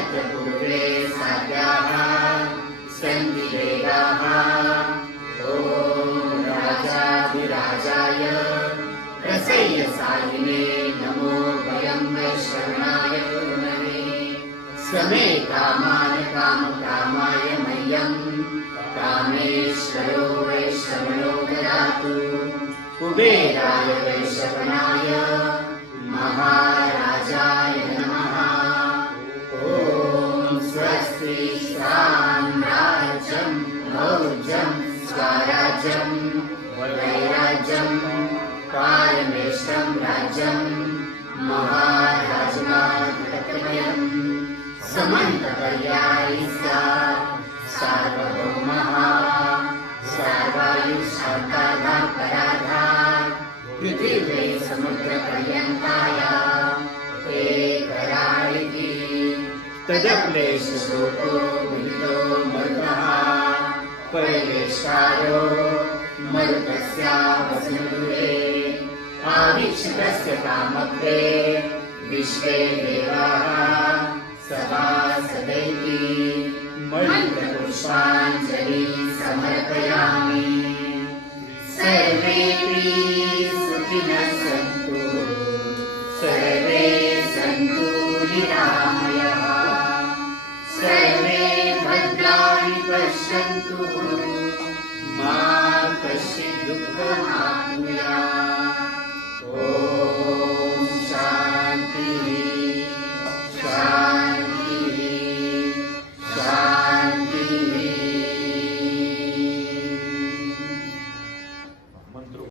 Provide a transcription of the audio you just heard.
सद्गुरवे साध्याः सन्ति वेदाः ॐ राजाधिराजाय प्रसय्यसायिने नमो वयं वैश्रवणाय गुरुमहे कुबेराय वैश्रवणाय महा स्वराज्यं वैराज्यं पारमेष्टं राज्यं महाराजमाधिपत्यम् समन्तपर्यायी सा सार्वभौमः सर्वायुष्काधार पराधार पृथिवी समुद्रपर्यन्ताया मिलितो मरुतः ो मरुतस्या वसन्दृहे कामग्रे विश्वे देवाः। मा कश्चित् दुःखमाप्नुयात्